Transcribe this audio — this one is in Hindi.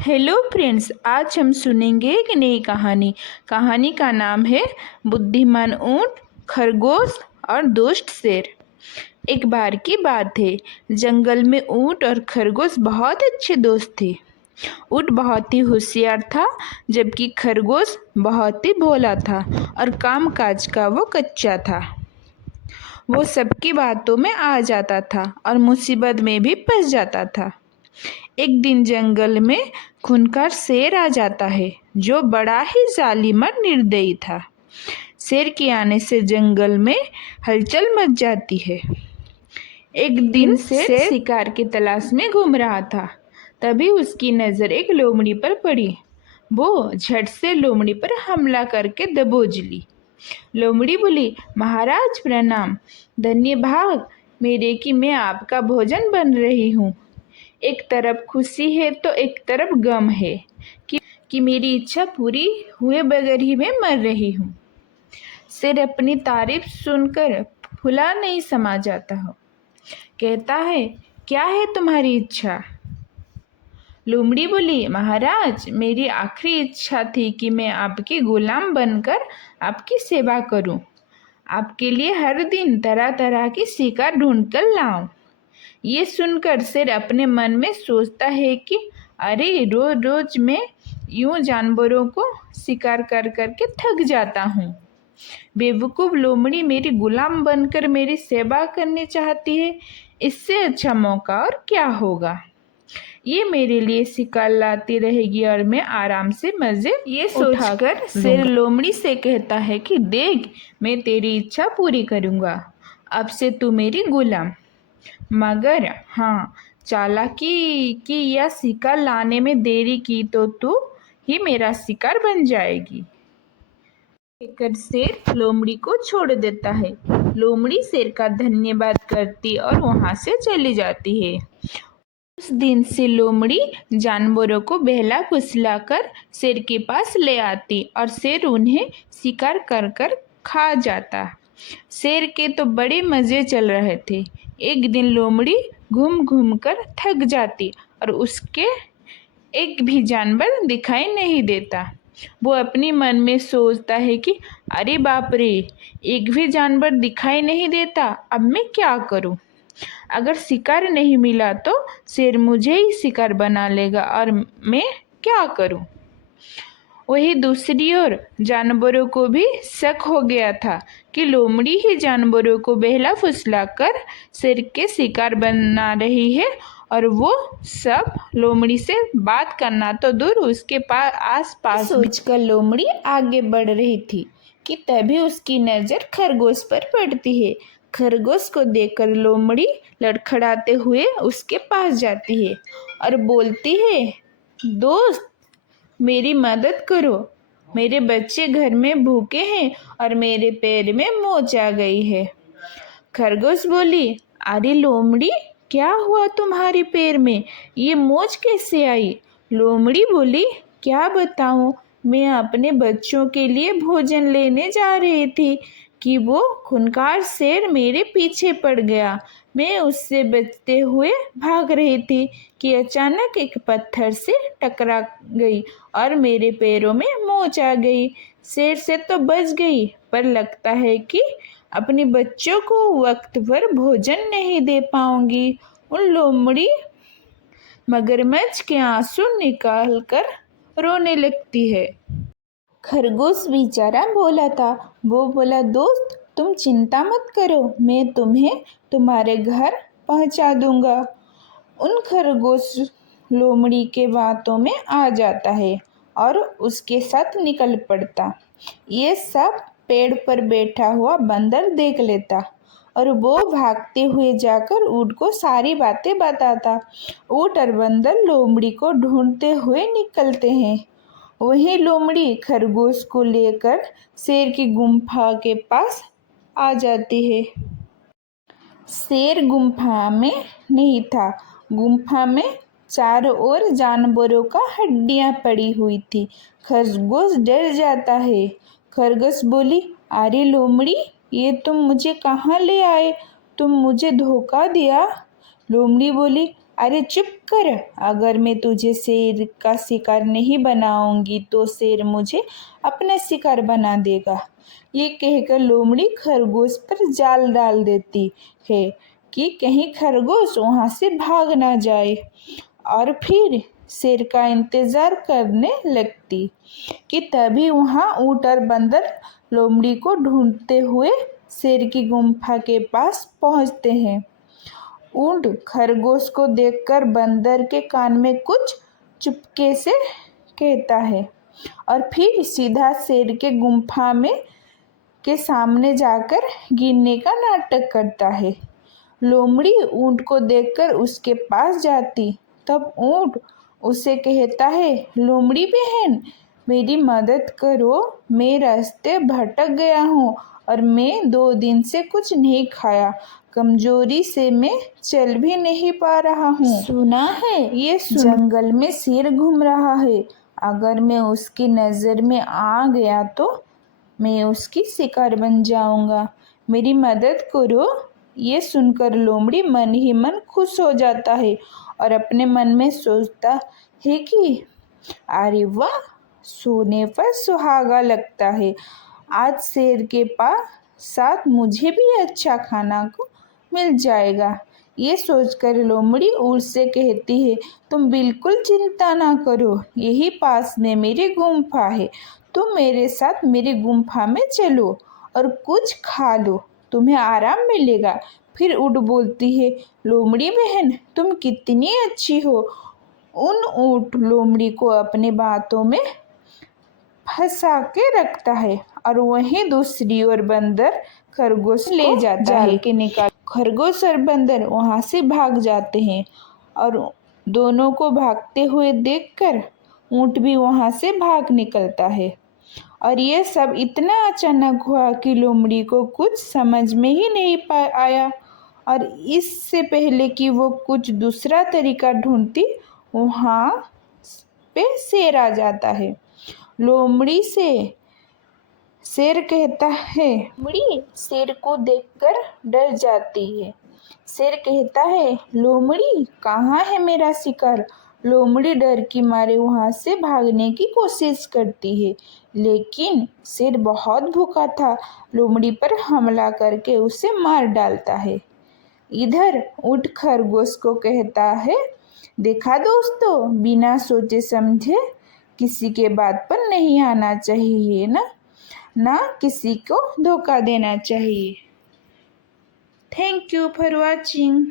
हेलो फ्रेंड्स, आज हम सुनेंगे एक नई कहानी। कहानी का नाम है बुद्धिमान ऊंट, खरगोश और दुष्ट शेर। एक बार की बात है, जंगल में ऊंट और खरगोश बहुत अच्छे दोस्त थे। ऊंट बहुत ही होशियार था, जबकि खरगोश बहुत ही भोला था और काम काज का वो कच्चा था। वो सबकी बातों में आ जाता था और मुसीबत में भी फंस जाता था। एक दिन जंगल में खूंखार शेर आ जाता है, जो बड़ा ही जालिम और निर्दयी था। शेर के आने से जंगल में हलचल मच जाती है। एक दिन शेर शिकार की तलाश में घूम रहा था। तभी उसकी नजर एक लोमड़ी पर पड़ी। वो झट से लोमड़ी पर हमला करके दबोच ली। लोमड़ी बोली, महाराज प्रणाम। धन्य भाग मेरे कि मैं आपका भोजन बन रही हूँ। एक तरफ खुशी है तो एक तरफ गम है कि मेरी इच्छा पूरी हुए बगैर ही मैं मर रही हूँ। शेर अपनी तारीफ सुनकर फुला नहीं समा जाता हो। कहता है, क्या है तुम्हारी इच्छा? लोमड़ी बोली, महाराज मेरी आखिरी इच्छा थी कि मैं आपकी गुलाम बनकर आपकी सेवा करूं। आपके लिए हर दिन तरह तरह की शिकार ढूंढ कर लाऊं। ये सुनकर शेर अपने मन में सोचता है कि अरे रोज रोज मैं यूं जानवरों को शिकार कर करके थक जाता हूँ। बेवकूफ़ लोमड़ी मेरी गुलाम बनकर मेरी सेवा करनी चाहती है। इससे अच्छा मौका और क्या होगा। ये मेरे लिए शिकार लाती रहेगी और मैं आराम से मजे ये सोचकर शेर लोमड़ी से कहता है कि देख, मैं तेरी इच्छा पूरी करूँगा। अब से तू मेरी गुलाम। मगर हाँ, चालाकी की या शिकार लाने में देरी की तो तू ही मेरा शिकार बन जाएगी। कहकर शेर लोमड़ी को छोड़ देता है। लोमड़ी शेर का धन्यवाद करती और वहां से चली जाती है। उस दिन से लोमड़ी जानवरों को बहला फुसला कर शेर के पास ले आती और शेर उन्हें शिकार कर कर खा जाता। शेर के तो बड़े मजे चल रहे थे। एक दिन लोमड़ी घूम घूम कर थक जाती और उसके एक भी जानवर दिखाई नहीं देता। वो अपनी मन में सोचता है कि अरे बाप रे, एक भी जानवर दिखाई नहीं देता, अब मैं क्या करूं? अगर शिकार नहीं मिला तो शेर मुझे ही शिकार बना लेगा और मैं क्या करूं? वही दूसरी ओर जानवरों को भी शक हो गया था कि लोमड़ी ही जानवरों को बहला फुसला कर शेर के शिकार बना रही है और वो सब लोमड़ी से बात करना तो दूर उसके पास आस पास सोचकर लोमड़ी आगे बढ़ रही थी कि तभी उसकी नज़र खरगोश पर पड़ती है। खरगोश को देखकर लोमड़ी लड़खड़ाते हुए उसके पास जाती है और बोलती है, दोस्त मेरी मदद करो। मेरे बच्चे घर में भूखे हैं और मेरे पैर में मोच आ गई है। खरगोश बोली, अरे लोमड़ी, क्या हुआ तुम्हारे पैर में? ये मोच कैसे आई? लोमड़ी बोली, क्या बताऊं, मैं अपने बच्चों के लिए भोजन लेने जा रही थी कि वो खूंखार शेर मेरे पीछे पड़ गया। मैं उससे बचते हुए भाग रही थी कि अचानक एक पत्थर से टकरा गई और मेरे पैरों में मोच आ गई। शेर से तो बच गई, पर लगता है कि अपने बच्चों को वक्त पर भोजन नहीं दे पाऊंगी। उन लोमड़ी मगरमच्छ के आंसू निकाल कर रोने लगती है। खरगोश बेचारा बोला था। वो बोला, दोस्त तुम चिंता मत करो, मैं तुम्हें तुम्हारे घर पहुंचा दूंगा। उन खरगोश लोमड़ी के बातों में आ जाता है और उसके साथ निकल पड़ता। ये सब पेड़ पर बैठा हुआ बंदर देख लेता और वो भागते हुए जाकर ऊँट को सारी बातें बताता। ऊँट और बंदर लोमड़ी को ढूंढते हुए निकलते हैं। वही लोमड़ी खरगोश को लेकर शेर की गुम्फा के पास आ जाती है। शेर गुम्फा में नहीं था। गुम्फा में चारों ओर जानवरों का हड्डियां पड़ी हुई थी। खरगोश डर जाता है। खरगोश बोली, अरे लोमड़ी, ये तुम मुझे कहाँ ले आए? तुम मुझे धोखा दिया। लोमड़ी बोली, अरे चुप कर, अगर मैं तुझे शेर का शिकार नहीं बनाऊंगी तो शेर मुझे अपना शिकार बना देगा। ये कहकर लोमड़ी खरगोश पर जाल डाल देती है कि कहीं खरगोश वहां से भाग ना जाए, और फिर शेर का इंतजार करने लगती कि तभी वहां ऊंट और बंदर लोमड़ी को ढूंढते हुए शेर की गुम्फा के पास पहुंचते हैं। ऊंट खरगोश को देखकर बंदर के कान में कुछ चुपके से कहता है और फिर सीधा शेर के गुम्फा में के सामने जाकर गिरने का नाटक करता है। लोमड़ी ऊंट को देखकर उसके पास जाती, तब ऊंट उसे कहता है, लोमड़ी बहन, मेरी मदद करो, मैं रास्ते भटक गया हूँ और मैं 2 दिन से कुछ नहीं खाया, कमजोरी से मैं चल भी नहीं पा रहा हूँ। सुना है ये जंगल में शेर घूम रहा है, अगर मैं उसकी नजर में आ गया तो मैं उसकी शिकार बन जाऊंगा, मेरी मदद करो। ये सुनकर लोमड़ी मन ही मन खुश हो जाता है और अपने मन में सोचता है कि अरे वाह, सोने पर सुहागा लगता है, आज शेर के पास साथ मुझे भी अच्छा खाना को मिल जाएगा। ये सोचकर लोमड़ी ऊँट से कहती है, तुम बिल्कुल चिंता ना करो, यही पास में मेरी गुम्फा है, तुम मेरे साथ मेरी गुम्फा में चलो और कुछ खा लो, तुम्हें आराम मिलेगा। फिर ऊँट बोलती है, लोमड़ी बहन, तुम कितनी अच्छी हो। उन ऊँट लोमड़ी को अपने बातों में फंसा के रखता है और वहीं दूसरी ओर बंदर खरगोश ले जाता है के निकाल। खरगोश और बंदर वहां से भाग जाते हैं और दोनों को भागते हुए देखकर ऊंट भी वहां से भाग निकलता है। और ये सब इतना अचानक हुआ कि लोमड़ी को कुछ समझ में ही नहीं आया, और इससे पहले कि वो कुछ दूसरा तरीका ढूंढती, वहां पे शेर आ जाता है। लोमड़ी से शेर कहता है, लोमड़ी शेर को देखकर डर जाती है। शेर कहता है, लोमड़ी कहाँ है मेरा शिकार। लोमड़ी डर की मारे वहां से भागने की कोशिश करती है, लेकिन शेर बहुत भूखा था, लोमड़ी पर हमला करके उसे मार डालता है। इधर ऊँट खरगोश को कहता है, देखा दोस्तों, बिना सोचे समझे किसी के बात पर नहीं आना चाहिए ना किसी को धोखा देना चाहिए। Thank you for watching.